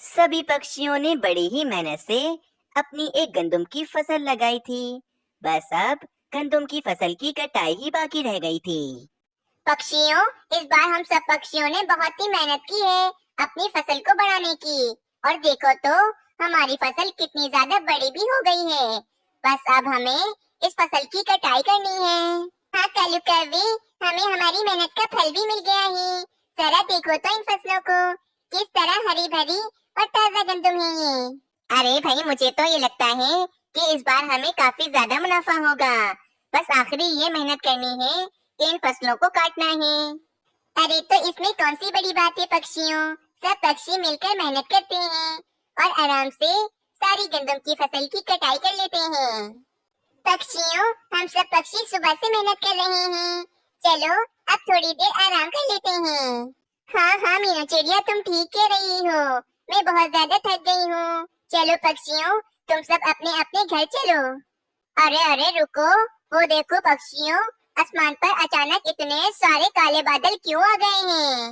सभी पक्षियों ने बड़ी ही मेहनत से अपनी एक गंदम की फसल लगाई थी। बस अब गंदम की फसल की कटाई ही बाकी रह गई थी। पक्षियों, इस बार हम सब पक्षियों ने बहुत ही मेहनत की है अपनी फसल को बढ़ाने की। और देखो तो हमारी फसल कितनी ज्यादा बड़ी भी हो गई है। बस अब हमें इस फसल की कटाई करनी है। हाँ कालू कौवे, हमें हमारी मेहनत का फल भी मिल गया है। जरा देखो तो इन फसलों को, किस तरह हरी भरी और ताजा गंदम है ये। अरे भाई, मुझे तो ये लगता है कि इस बार हमें काफी ज्यादा मुनाफा होगा। बस आखिरी ये मेहनत करनी है कि इन फसलों को काटना है। अरे तो इसमें कौन सी बड़ी बात है पक्षियों, सब पक्षी मिलकर मेहनत करते हैं और आराम से सारी गंदम की फसल की कटाई कर लेते हैं। पक्षियों, हम सब पक्षी सुबह से मेहनत कर रहे हैं। चलो अब थोड़ी देर आराम कर लेते हैं। हाँ हाँ मीनू चिड़िया, तुम ठीक कह रही हो। मैं बहुत ज्यादा थक गई हूँ। चलो पक्षियों, तुम सब अपने अपने घर चलो। अरे अरे रुको, वो देखो पक्षियों, आसमान पर अचानक इतने सारे काले बादल क्यों आ गए हैं?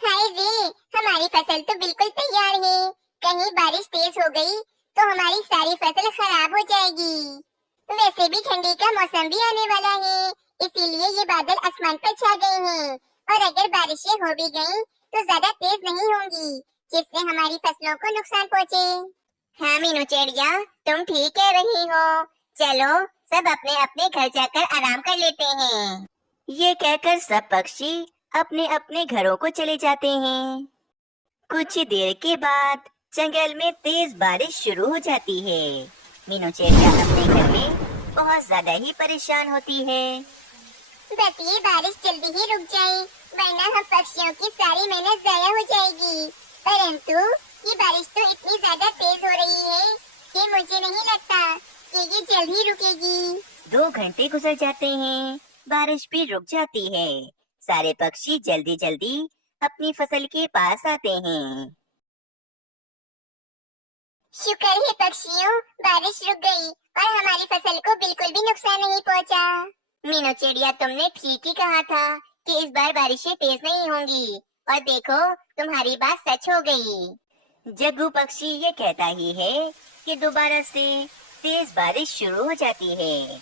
हाय रे, हमारी फसल तो बिल्कुल तैयार है। कहीं बारिश तेज हो गई तो हमारी सारी फसल खराब हो जाएगी। वैसे भी ठंडी का मौसम भी आने वाला है, इसीलिए ये बादल आसमान पर छा गए हैं। और अगर बारिशें हो भी गईं, तो ज्यादा तेज नहीं होंगी, जिससे हमारी फसलों को नुकसान पहुँचे। हाँ मीनू चिड़िया, तुम ठीक कह रही हो। चलो सब अपने अपने घर जाकर आराम कर लेते हैं। ये कहकर सब पक्षी अपने अपने घरों को चले जाते हैं। कुछ ही देर के बाद जंगल में तेज बारिश शुरू हो जाती है। मीनू चिड़िया अपने घर में बहुत ज्यादा ही परेशान होती है। बस ये बारिश जल्दी ही रुक जाए, वरना हम पक्षियों की सारी मेहनत जाया हो जाएगी। परंतु ये बारिश तो इतनी ज्यादा तेज हो रही है कि मुझे नहीं लगता कि ये जल्द ही रुकेगी। 2 घंटे गुजर जाते हैं, बारिश भी रुक जाती है। सारे पक्षी जल्दी जल्दी अपनी फसल के पास आते हैं। शुक्र है पक्षियों, बारिश रुक गई और हमारी फसल को बिल्कुल भी नुकसान नहीं पहुंचा। मीनू चिड़िया, तुमने ठीक ही कहा था कि इस बार बारिशें तेज नहीं होंगी, और देखो तुम्हारी बात सच हो गई। जग्गू पक्षी ये कहता ही है कि दोबारा से तेज बारिश शुरू हो जाती है।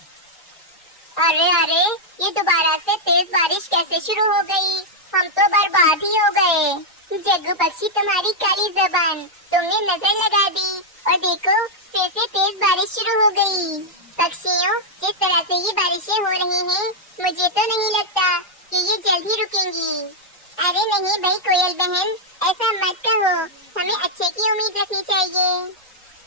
अरे अरे, ये दोबारा से तेज बारिश कैसे शुरू हो गई? हम तो बर्बाद ही हो गए। जग्गू पक्षी, तुम्हारी काली जबान, तुमने नजर लगा दी और देखो फिर से तेज बारिश शुरू हो गई। पक्षियों, जिस तरह से ये बारिशें हो रही हैं, मुझे तो नहीं लगता कि ये जल्द ही रुकेंगी। अरे नहीं भाई कोयल बहन, ऐसा मत कहो, हमें अच्छे की उम्मीद रखनी चाहिए।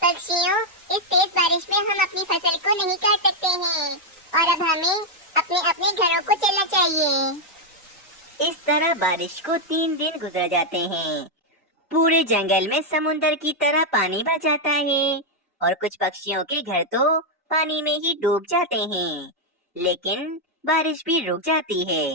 पक्षियों, इस तेज बारिश में हम अपनी फसल को नहीं काट सकते हैं और अब हमें अपने अपने घरों को चलना चाहिए। इस तरह बारिश को 3 दिन गुजर जाते हैं। पूरे जंगल में समुंदर की तरह पानी भर जाता है और कुछ पक्षियों के घर तो पानी में ही डूब जाते हैं, लेकिन बारिश भी रुक जाती है।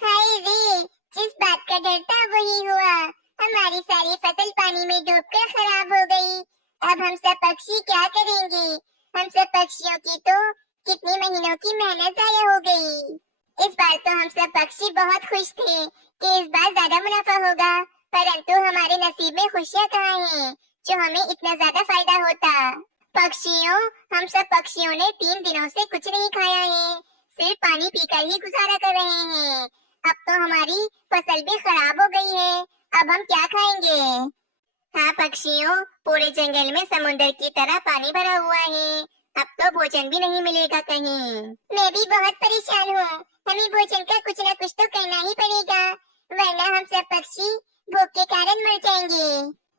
हाय रे, जिस बात का डर था वही हुआ। हमारी सारी फसल पानी में डूबकर खराब हो गई। अब हम सब पक्षी क्या करेंगे? हम सब पक्षियों की तो कितने महीनों की मेहनत जाया हो गई। इस बार तो हम सब पक्षी बहुत खुश थे कि इस बार ज्यादा मुनाफा होगा, परंतु हमारे नसीब में खुशियाँ कहाँ हैं जो हमें इतना ज्यादा फायदा होता। पक्षियों, हम सब पक्षियों ने 3 दिनों से कुछ नहीं खाया है, सिर्फ पानी पीकर ही गुजारा कर रहे हैं। अब तो हमारी फसल भी खराब हो गई है, अब हम क्या खाएंगे? हाँ पक्षियों, पूरे जंगल में समुद्र की तरह पानी भरा हुआ है, अब तो भोजन भी नहीं मिलेगा कहीं। मैं भी बहुत परेशान हूँ, हमें भोजन का कुछ न कुछ तो करना ही पड़ेगा, वरना हम सब पक्षी भूख के कारण मर जाएंगे।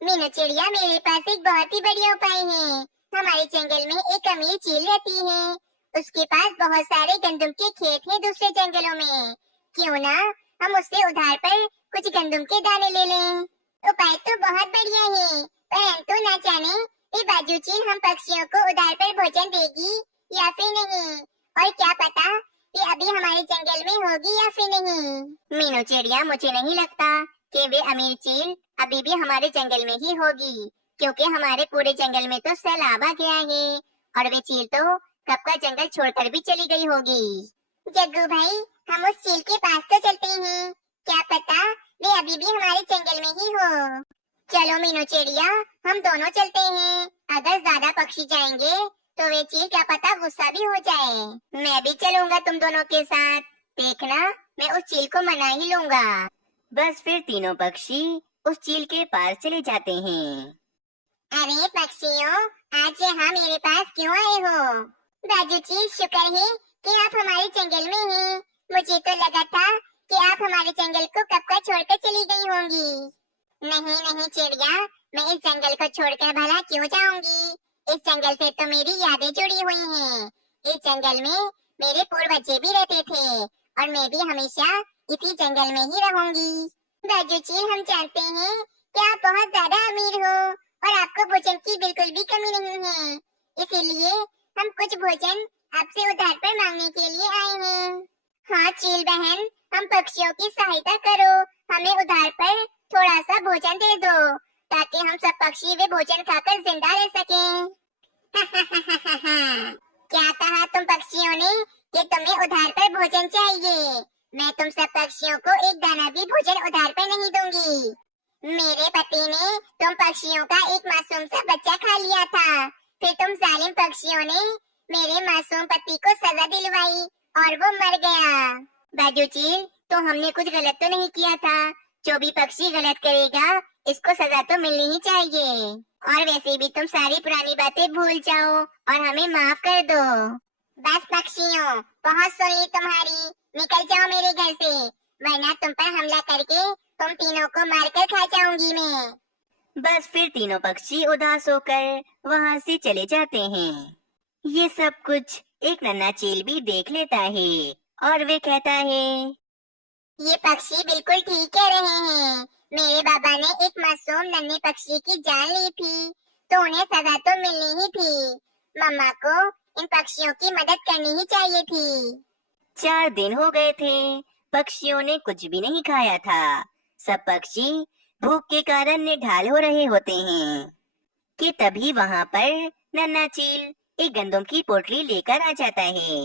मीनू चिड़िया, मेरे पास एक बहुत ही बढ़िया उपाय है। हमारे जंगल में एक अमीर चील रहती है, उसके पास बहुत सारे गंदम के खेत हैं दूसरे जंगलों में। क्यों ना हम उससे उधार पर कुछ गंदम के दाने ले लें। उपाय तो बहुत बढ़िया है, परंतु न जाने ये बाजू चील हम पक्षियों को उधार पर भोजन देगी या फिर नहीं, और क्या पता ये अभी हमारे जंगल में होगी या फिर नहीं। मीनू चिड़िया, मुझे नहीं लगता कि वे अमीर चील अभी भी हमारे जंगल में ही होगी, क्योंकि हमारे पूरे जंगल में तो सैलाब आ गया है और वे चील तो कब का जंगल छोड़कर भी चली गई होगी। जग्गू भाई, हम उस चील के पास तो चलते हैं, क्या पता वे अभी भी हमारे जंगल में ही हो। चलो मीनू चिड़िया, हम दोनों चलते हैं। अगर ज्यादा पक्षी जाएंगे तो वे चील क्या पता गुस्सा भी हो जाए। मैं भी चलूंगा तुम दोनों के साथ। देखना, मैं उस चील को मना ही लूंगा। बस फिर तीनों पक्षी उस चील के पास चले जाते हैं। अरे पक्षियों, आज यहाँ मेरे पास क्यों आए हो? बाजू चील, शुक्र है कि आप हमारे जंगल में हैं। मुझे तो लगा था कि आप हमारे जंगल को कब का छोड़कर चली गई होंगी। नहीं नहीं चिड़िया, मैं इस जंगल को छोड़कर भला क्यों जाऊंगी? इस जंगल से तो मेरी यादें जुड़ी हुई हैं। इस जंगल में मेरे पूर्वज भी रहते थे और मैं भी हमेशा इसी जंगल में ही रहूंगी। बाजू चील, हम जानते हैं कि आप बहुत ज्यादा अमीर हो और आपको भोजन की बिल्कुल भी कमी नहीं है। इसीलिए हम कुछ भोजन आपसे उधार पर मांगने के लिए आए हैं। हाँ चील बहन, हम पक्षियों की सहायता करो, हमें उधार पर थोड़ा सा भोजन दे दो ताकि हम सब पक्षी वे भोजन खाकर जिंदा रह सकें। क्या कहा तुम पक्षियों ने कि तुम्हें उधार पर भोजन चाहिए? मैं तुम सब पक्षियों को एक दाना भी भोजन उधार पर नहीं दूंगी। मेरे पति ने तुम पक्षियों का एक मासूम सा बच्चा खा लिया था। फिर तुम जालिम पक्षियों ने मेरे मासूम पति को सजा दिलवाई और वो मर गया। बाजू चील, तो हमने कुछ गलत तो नहीं किया था। जो भी पक्षी गलत करेगा इसको सजा तो मिलनी ही चाहिए। और वैसे भी तुम सारी पुरानी बातें भूल जाओ और हमें माफ कर दो। बस पक्षियों, बहुत सुन ली तुम्हारी। निकल जाओ मेरे घर से, वरना तुम पर हमला करके तुम तीनों को मारकर खा जाऊंगी मैं। बस फिर तीनों पक्षी उदास होकर वहाँ से चले जाते हैं। ये सब कुछ एक नन्हा चील भी देख लेता है और वे कहता है, ये पक्षी बिल्कुल ठीक कह रहे हैं। मेरे बाबा ने एक मासूम नन्हे पक्षी की जान ली थी तो उन्हें सजा तो मिलनी ही थी। मम्मा को इन पक्षियों की मदद करनी ही चाहिए थी। 4 दिन हो गए थे, पक्षियों ने कुछ भी नहीं खाया था। सब पक्षी भूख के कारण निढाल हो रहे होते हैं कि तभी वहाँ पर नन्हा चील एक गंदम की पोटली लेकर आ जाता है।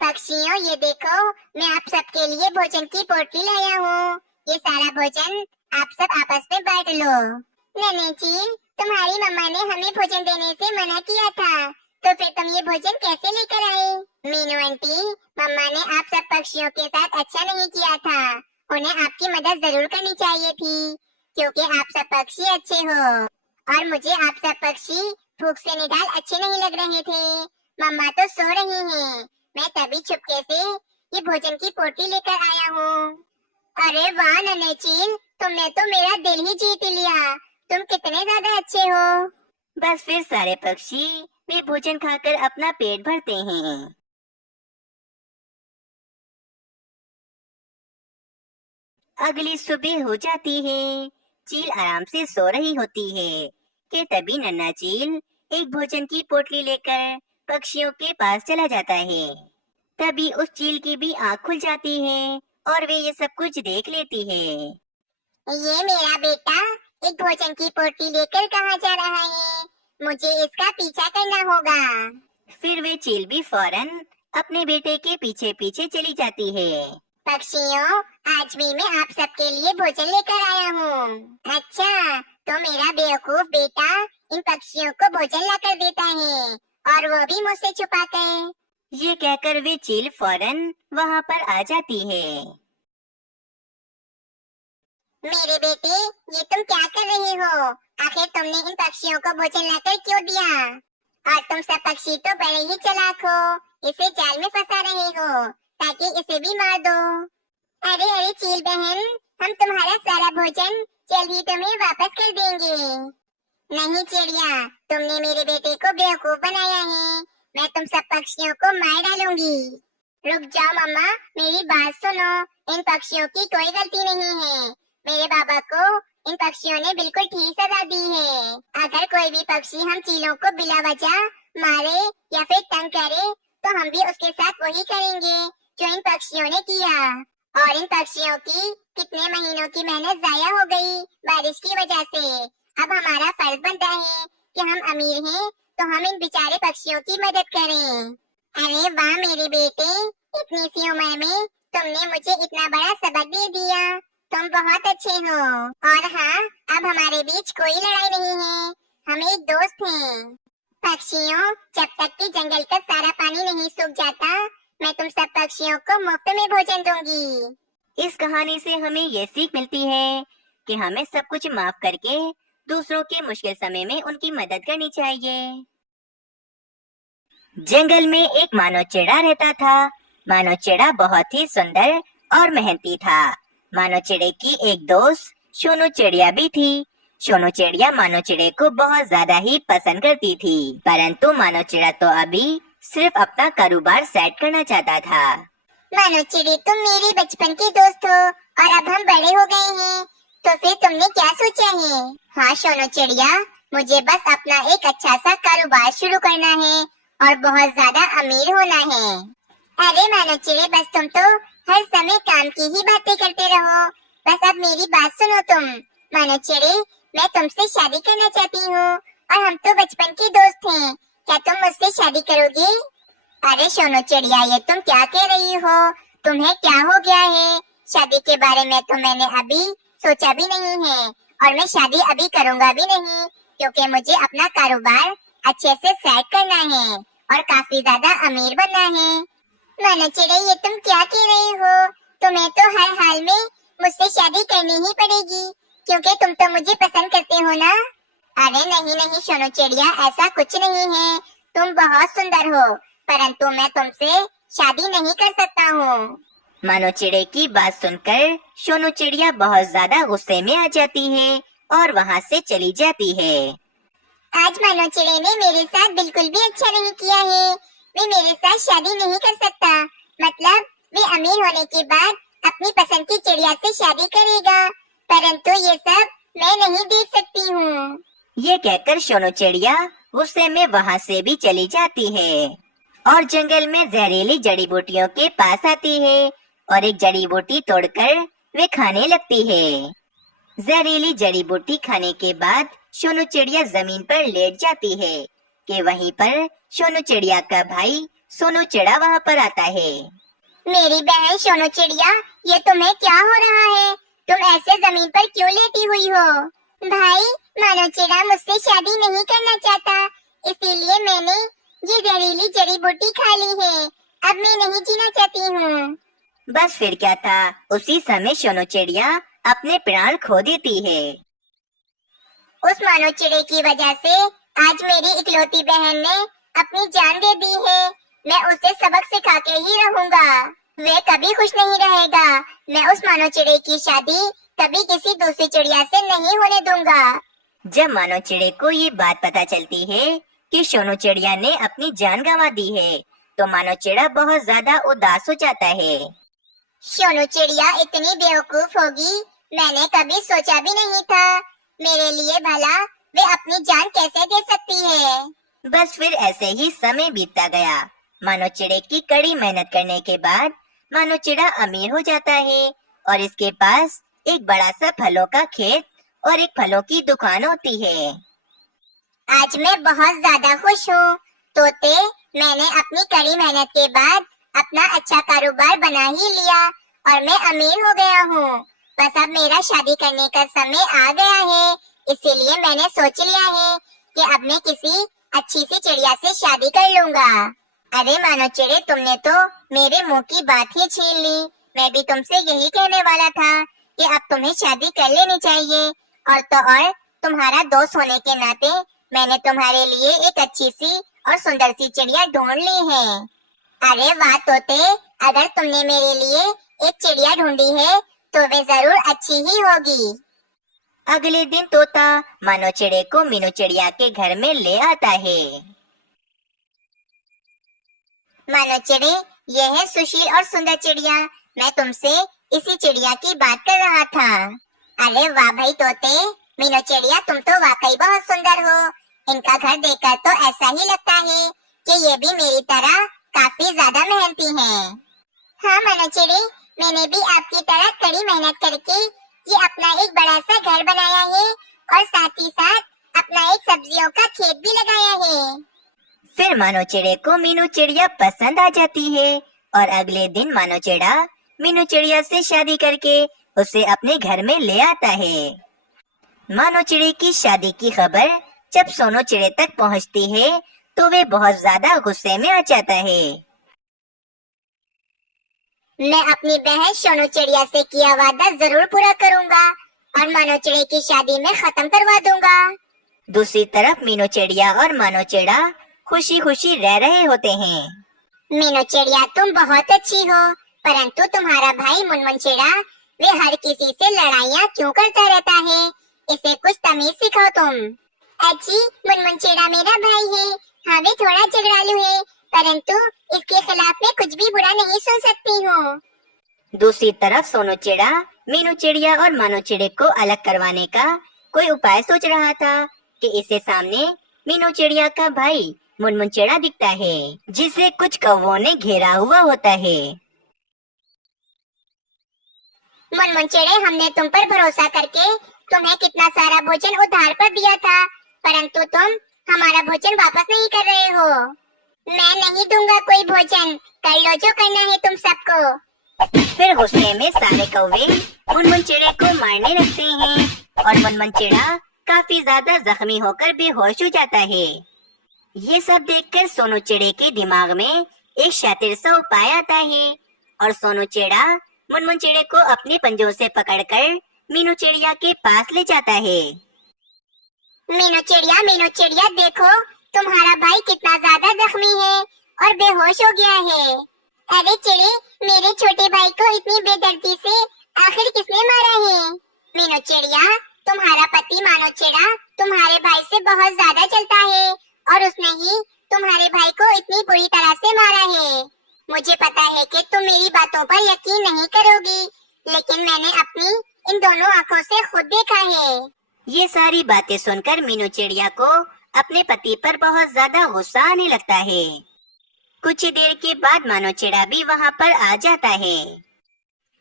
पक्षियों, ये देखो, मैं आप सबके लिए भोजन की पोटली लाया हूँ। ये सारा भोजन आप सब आपस में बांट लो। नन्हे चील, तुम्हारी मम्मा ने हमें भोजन देने से मना किया था, तो फिर तुम ये भोजन कैसे लेकर आए? मीनू आंटी, मम्मा ने आप सब पक्षियों के साथ अच्छा नहीं किया था। उन्हें आपकी मदद जरूर करनी चाहिए थी, क्योंकि आप सब पक्षी अच्छे हो और मुझे आप सब पक्षी भूख से निढाल अच्छे नहीं लग रहे थे। मम्मा तो सो रही हैं। मैं तभी चुपके से ये भोजन की पोटली लेकर आया हूँ। अरे वाह नन्हे चील, तुमने तो मेरा दिल ही जीत लिया। तुम कितने ज्यादा अच्छे हो। बस फिर सारे पक्षी वे भोजन खाकर अपना पेट भरते हैं। अगली सुबह हो जाती है, चील आराम से सो रही होती है कि तभी नन्हा चील एक भोजन की पोटली लेकर पक्षियों के पास चला जाता है। तभी उस चील की भी आँख खुल जाती है और वे ये सब कुछ देख लेती है। ये मेरा बेटा एक भोजन की पोटली लेकर कहाँ जा रहा है? मुझे इसका पीछा करना होगा। फिर वे चील भी फौरन अपने बेटे के पीछे पीछे चली जाती है। पक्षियों, आज भी मैं आप सबके लिए भोजन लेकर आया हूँ। अच्छा, तो मेरा बेवकूफ बेटा इन पक्षियों को भोजन लाकर देता है और वो भी मुझसे छुपा कर। ये कहकर वे चील फौरन वहाँ पर आ जाती है। मेरे बेटे, ये तुम क्या कर रहे हो? आखिर तुमने इन पक्षियों को भोजन लाकर क्यों दिया? और तुम सब पक्षी तो बड़े ही चालाक हो, इसे जाल में फंसा रहे हो ताकि इसे भी मार दो। अरे अरे चील बहन, हम तुम्हारा सारा भोजन जल्द ही तुम्हें वापस कर देंगे। नहीं चिड़िया, तुमने मेरे बेटे को बेवकूफ बनाया है। मैं तुम सब पक्षियों को मार डालूंगी। रुक जाओ मम्मा, मेरी बात सुनो। इन पक्षियों की कोई गलती नहीं है। मेरे बाबा को इन पक्षियों ने बिल्कुल ठीक सजा दी है। अगर कोई भी पक्षी हम चीलों को बिला वजह मारे या फिर तंग करे तो हम भी उसके साथ वही करेंगे जो इन पक्षियों ने किया। और इन पक्षियों की कितने महीनों की मेहनत जाया हो गई बारिश की वजह से। अब हमारा फर्ज बनता है कि हम अमीर हैं तो हम इन बेचारे पक्षियों की मदद करें। अरे वाह मेरे बेटे, इतनी सी उम्र में तुमने मुझे इतना बड़ा सबक दे दिया। तुम बहुत अच्छे हो। और हाँ, अब हमारे बीच कोई लड़ाई नहीं है, हम एक दोस्त हैं। पक्षियों, जब तक कि जंगल का सारा पानी नहीं सूख जाता, मैं तुम सब पक्षियों को मुफ्त में भोजन दूंगी। इस कहानी से हमें ये सीख मिलती है कि हमें सब कुछ माफ करके दूसरों के मुश्किल समय में उनकी मदद करनी चाहिए। जंगल में एक मानव चिड़ा रहता था। मानव चिड़ा बहुत ही सुंदर और मेहनती था। मानव चिड़े की एक दोस्त सोनू चिड़िया भी थी। सोनू चिड़िया मानव चिड़े को बहुत ज्यादा ही पसंद करती थी, परंतु मानव चिड़ा तो अभी सिर्फ अपना कारोबार सेट करना चाहता था। मानव चिड़ी, तुम मेरे बचपन के दोस्त हो और अब हम बड़े हो गए हैं, तो फिर तुमने क्या सोचा है? हाँ सोनू चिड़िया, मुझे बस अपना एक अच्छा सा कारोबार शुरू करना है और बहुत ज्यादा अमीर होना है। अरे मानव चिड़ी, बस तुम तो हर समय काम की ही बातें करते रहो। बस अब मेरी बात सुनो तुम। मानव चिड़ी, मैं तुमसे शादी करना चाहती हूँ और हम तो बचपन के दोस्त हैं। क्या तुम मुझसे शादी करोगे? अरे सोनू चिड़िया, ये तुम क्या कह रही हो? तुम्हें क्या हो गया है? शादी के बारे में तो मैंने अभी सोचा भी नहीं है और मैं शादी अभी करूँगा भी नहीं, क्योंकि मुझे अपना कारोबार अच्छे से सेट करना है और काफी ज्यादा अमीर बनना है। मानव चिड़िया, ये तुम क्या कह रही हो? तुम्हें तो हर हाल में मुझसे शादी करनी ही पड़ेगी, क्योंकि तुम तो मुझे पसंद करते हो ना। अरे नहीं नहीं सोनू चिड़िया, ऐसा कुछ नहीं है। तुम बहुत सुंदर हो, परंतु मैं तुमसे शादी नहीं कर सकता हूँ। मानव चिड़े की बात सुनकर सोनू चिड़िया बहुत ज्यादा गुस्से में आ जाती है और वहाँ से चली जाती है। आज मानव चिड़े ने मेरे साथ बिल्कुल भी अच्छा नहीं किया है। वे मेरे साथ शादी नहीं कर सकता, मतलब वे अमीर होने के बाद अपनी पसंद की चिड़िया से शादी करेगा, परंतु ये सब मैं नहीं देख सकती हूँ। ये कहकर सोनू चिड़िया गुस्से में वहाँ से भी चली जाती है और जंगल में जहरीली जड़ी बूटियों के पास आती है और एक जड़ी बूटी तोड़कर वे खाने लगती है। जहरीली जड़ी बूटी खाने के बाद सोनू चिड़िया जमीन पर लेट जाती है कि वहीं पर सोनू चिड़िया का भाई सोनू चिड़ा वहाँ पर आता है। मेरी बहन सोनू चिड़िया, ये तुम्हें क्या हो रहा है? तुम ऐसे जमीन पर क्यों लेटी हुई हो? भाई, मानव चिड़ा मुझसे शादी नहीं करना चाहता, इसीलिए मैंने ये जहरीली जड़ी बूटी खा ली है। अब मैं नहीं जीना चाहती हूँ। बस फिर क्या था, उसी समय सोनू चिड़िया अपने प्राण खो देती है। उस मानव चिड़े की वजह से आज मेरी इकलौती बहन ने अपनी जान दे दी है। मैं उसे सबक सिखा के ही रहूंगा। वे कभी खुश नहीं रहेगा। मैं उस मानव चिड़े की शादी कभी किसी दूसरी चिड़िया से नहीं होने दूंगा। जब मानव चिड़े को ये बात पता चलती है कि सोनू चिड़िया ने अपनी जान गंवा दी है, तो मानव चिड़ा बहुत ज्यादा उदास हो जाता है। सोनू चिड़िया इतनी बेवकूफ होगी, मैंने कभी सोचा भी नहीं था। मेरे लिए भला वे अपनी जान कैसे दे सकती है? बस फिर ऐसे ही समय बीतता गया। मानव चिड़े की कड़ी मेहनत करने के बाद मानव चिड़ा अमीर हो जाता है और इसके पास एक बड़ा सा फलों का खेत और एक फलों की दुकान होती है। आज मैं बहुत ज्यादा खुश हूँ तोते। मैंने अपनी कड़ी मेहनत के बाद अपना अच्छा कारोबार बना ही लिया और मैं अमीर हो गया हूँ। बस अब मेरा शादी करने का समय आ गया है, इसीलिए मैंने सोच लिया है कि अब मैं किसी अच्छी सी चिड़िया से शादी कर लूँगा। अरे मानव चिड़े, तुमने तो मेरे मुंह की बात ही छीन ली। मैं भी तुमसे यही कहने वाला था कि अब तुम्हें शादी कर लेनी चाहिए। और तो और तुम्हारा दोस्त होने के नाते मैंने तुम्हारे लिए एक अच्छी सी और सुंदर सी चिड़िया ढूंढ ली है। अरे वाह तोते, अगर तुमने मेरे लिए एक चिड़िया ढूंढी है तो वे जरूर अच्छी ही होगी। अगले दिन तोता मानव चिड़े को मीनू चिड़िया के घर में ले आता है। मानव चिड़े, ये है सुशील और सुंदर चिड़िया। मैं तुमसे इसी चिड़िया की बात कर रहा था। अरे वाह भाई तोते, मीनू चिड़िया तुम तो वाकई बहुत सुंदर हो। इनका घर देखकर तो ऐसा ही लगता है कि ये भी मेरी तरह काफी ज्यादा मेहनती हैं। हाँ मानव चिड़े, मैंने भी आपकी तरह कड़ी मेहनत करके ये अपना एक बड़ा सा घर बनाया है और साथ ही साथ अपना एक सब्जियों का खेत भी लगाया है। फिर मानव चिड़े को मीनू चिड़िया पसंद आ जाती है और अगले दिन मानव चिड़ा मीनू चिड़िया से शादी करके उसे अपने घर में ले आता है। मानो चिड़े की शादी की खबर जब सोनू चिड़े तक पहुंचती है तो वे बहुत ज्यादा गुस्से में आ जाता है। मैं अपनी बहन सोनू चिड़िया से किया वादा जरूर पूरा करूंगा और मानो चिड़े की शादी में खत्म करवा दूंगा। दूसरी तरफ मीनू चिड़िया और मानो चिड़ा खुशी खुशी रह रहे होते हैं। मीनू चिड़िया तुम बहुत अच्छी हो, परंतु तुम्हारा भाई मुनमुन चिड़ा वे हर किसी से लड़ाइयाँ क्यों करता रहता है? इसे कुछ तमीज सिखाओ तुम। अजी, मुनमुन चिड़ा मेरा भाई है। हाँ, वे थोड़ा झगड़ालू है, परंतु इसके खिलाफ मैं कुछ भी बुरा नहीं सुन सकती हूँ। दूसरी तरफ सोनू चिड़ा मीनू चिड़िया और मानो चिड़े को अलग करवाने का कोई उपाय सोच रहा था कि इसे सामने मीनू चिड़िया का भाई मुनमुन चिड़ा दिखता है, जिसे कुछ कौवों ने घेरा हुआ होता है। मुनमुन चिड़े, हमने तुम पर भरोसा करके तुम्हें कितना सारा भोजन उधार पर दिया था, परंतु तुम हमारा भोजन वापस नहीं कर रहे हो। मैं नहीं दूंगा कोई भोजन, कर लो जो करना है तुम सबको। फिर गुस्से में सारे कौवे मुनमुन चिड़े को मारने लगते हैं और मुनमुन चिड़ा काफी ज्यादा जख्मी होकर बेहोश हो जाता है। ये सब देखकर सोनू चिड़े के दिमाग में एक शातिर सा उपाय आता है और सोनू चिड़ा मुनमुन चिड़े को अपने पंजों से पकड़कर मीनू चिड़िया के पास ले जाता है। मीनू चिड़िया देखो, तुम्हारा भाई कितना ज्यादा जख्मी है और बेहोश हो गया है। अरे चिड़े, मेरे छोटे भाई को इतनी बेदर्दी से आखिर किसने मारा है? मीनू चिड़िया, तुम्हारा पति मानो चिड़ा तुम्हारे भाई से बहुत ज्यादा चलता है और उसने ही तुम्हारे भाई को इतनी बुरी तरह से मारा है। मुझे पता है कि तुम मेरी बातों पर यकीन नहीं करोगी, लेकिन मैंने अपनी इन दोनों आँखों से खुद देखा है। ये सारी बातें सुनकर मीनू चिड़िया को अपने पति पर बहुत ज्यादा गुस्सा आने लगता है। कुछ ही देर के बाद मानो चिड़ा भी वहाँ पर आ जाता है।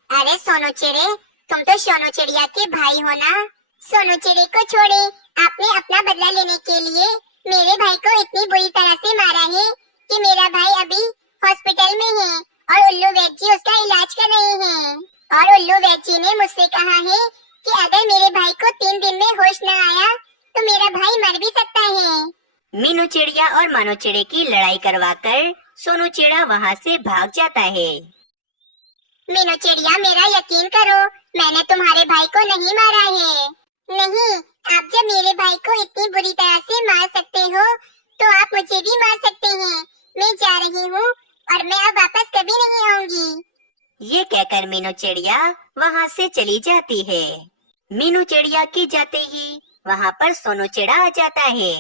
अरे सोनू चिड़े, तुम तो सोनू चिड़िया के भाई हो ना? सोनू चिड़े को छोड़े, आपने अपना बदला लेने के लिए मेरे भाई को इतनी बुरी तरह से मारा है कि मेरा भाई अभी हॉस्पिटल में है और उल्लू वैद जी उसका इलाज कर रहे हैं। और उल्लू वैद जी ने मुझसे कहा है कि अगर मेरे भाई को 3 दिन में होश न आया तो मेरा भाई मर भी सकता है। मीनू चिड़िया और मानो चिड़े की लड़ाई करवाकर सोनू चिड़ा वहाँ से भाग जाता है। मीनू चिड़िया, मेरा यकीन करो, मैंने तुम्हारे भाई को नहीं मारा है। नहीं, आप जब मेरे भाई को इतनी बुरी तरह से मार सकते हो तो आप मुझे भी मार सकते हैं। मैं जा रही हूँ और मैं अब वापस कभी नहीं आऊंगी। ये कहकर मीनू चिड़िया वहाँ से चली जाती है। मीनू चिड़िया के जाते ही वहाँ पर सोनू चिड़ा आ जाता है।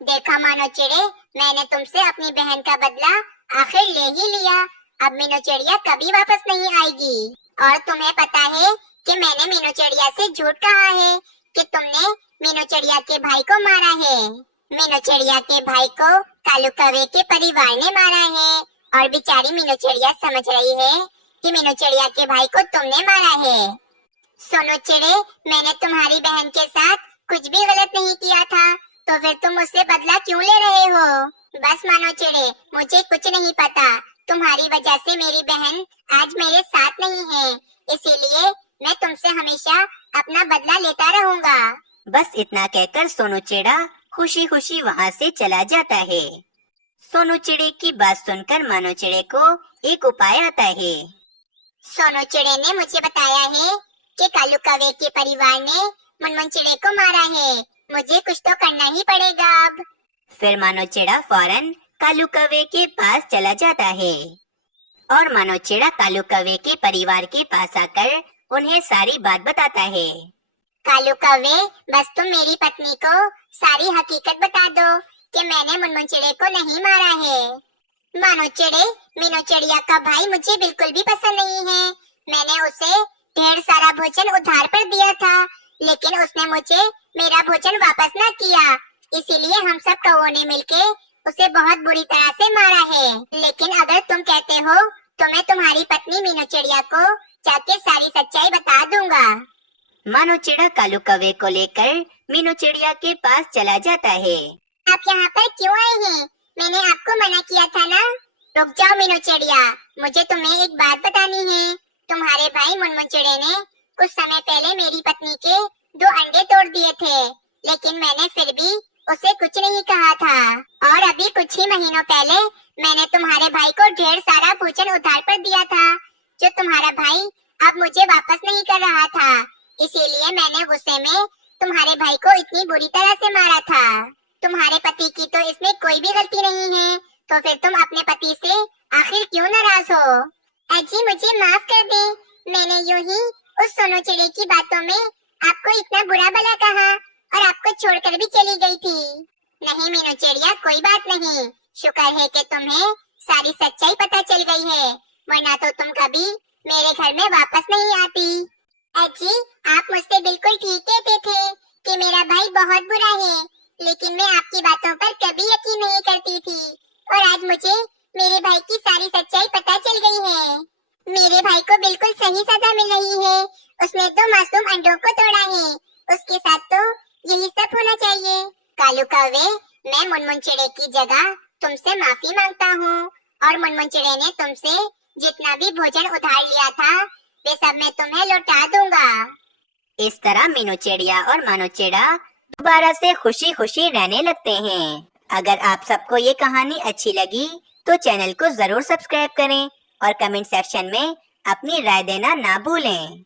देखा मानो चिड़े, मैंने तुमसे अपनी बहन का बदला आखिर ले ही लिया। अब मीनू चिड़िया कभी वापस नहीं आएगी। और तुम्हें पता है कि मैंने मीनू चिड़िया से झूठ कहा है कि तुमने मीनू चिड़िया के भाई को मारा है। मीनू चिड़िया के भाई को कालू कौवे के परिवार ने मारा है और बेचारी मीनू चिड़िया समझ रही है कि मीनू चिड़िया के भाई को तुमने मारा है। सोनू चिड़े, मैंने तुम्हारी बहन के साथ कुछ भी गलत नहीं किया था, तो फिर तुम मुझसे बदला क्यों ले रहे हो? बस मानो चिड़े, मुझे कुछ नहीं पता। तुम्हारी वजह से मेरी बहन आज मेरे साथ नहीं है, इसीलिए मैं तुमसे हमेशा अपना बदला लेता रहूंगा। बस इतना कहकर सोनू चिड़ा खुशी खुशी वहाँ से चला जाता है। सोनू चिड़े की बात सुनकर मानो चिड़े को एक उपाय आता है। सोनू चिड़े ने मुझे बताया है कि कालू कौवे के परिवार ने मुनमुन चिड़े को मारा है। मुझे कुछ तो करना ही पड़ेगा अब। फिर मानो चिड़ा फौरन कालू कौवे के पास चला जाता है और मानो चिड़ा कालू कौवे के परिवार के पास आकर उन्हें सारी बात बताता है। कालू कौवे, बस तुम मेरी पत्नी को सारी हकीकत बता दो कि मैंने मुनमुन चिड़े को नहीं मारा है। मानो चिड़े, मीनू चिड़िया का भाई मुझे बिल्कुल भी पसंद नहीं है। मैंने उसे ढेर सारा भोजन उधार पर दिया था, लेकिन उसने मुझे मेरा भोजन वापस न किया, इसीलिए हम सब कौवों ने मिलके उसे बहुत बुरी तरह से मारा है। लेकिन अगर तुम कहते हो तो मैं तुम्हारी पत्नी मीनू चिड़िया को जाके सारी सच्चाई बता दूंगा। मानो चिड़ा कालू कौवे को लेकर मीनू चिड़िया के पास चला जाता है। आप यहाँ पर क्यों आए हैं? मैंने आपको मना किया था ना। रुक जाओ मीनू चिड़िया, मुझे तुम्हें एक बात बतानी है। तुम्हारे भाई मुनमुनचिड़े ने कुछ समय पहले मेरी पत्नी के 2 अंडे तोड़ दिए थे, लेकिन मैंने फिर भी उसे कुछ नहीं कहा था। और अभी कुछ ही महीनों पहले मैंने तुम्हारे भाई को ढेर सारा भोजन उधार पर दिया था, जो तुम्हारा भाई अब मुझे वापस नहीं कर रहा था। इसीलिए मैंने गुस्से में तुम्हारे भाई को इतनी बुरी तरह से मारा था। तुम्हारे पति की तो इसमें कोई भी गलती नहीं है, तो फिर तुम अपने पति से आखिर क्यों नाराज हो? अजी मुझे माफ कर दे, मैंने यूं ही उस सोनू चिड़े की बातों में आपको इतना बुरा भला कहा और आपको छोड़कर भी चली गई थी। नहीं मीनू चिड़िया, कोई बात नहीं। शुक्र है कि तुम्हें सारी सच्चाई पता चल गई है, वरना तो तुम कभी मेरे घर में वापस नहीं आती। अजी आप मुझसे बिल्कुल ठीक कहते थे कि मेरा भाई बहुत बुरा है, लेकिन मैं आपकी बातों पर कभी यकीन नहीं करती थी, और आज मुझे मेरे भाई की सारी सच्चाई पता चल गई है। मेरे भाई को बिल्कुल सही सजा मिल रही है। उसने तो मासूम अंडों को तोड़ा है, उसके साथ तो यही सब होना चाहिए। कालू कौवे, मैं मुनमुनचिड़े की जगह तुमसे माफी मांगता हूँ, और मुनमुनचिड़े ने तुमसे जितना भी भोजन उधार लिया था वे सब मैं तुम्हें लौटा दूंगा। इस तरह मीनू चिड़िया और मानू चिड़ा दोबारा से खुशी खुशी रहने लगते हैं। अगर आप सबको ये कहानी अच्छी लगी तो चैनल को जरूर सब्सक्राइब करें और कमेंट सेक्शन में अपनी राय देना ना भूलें।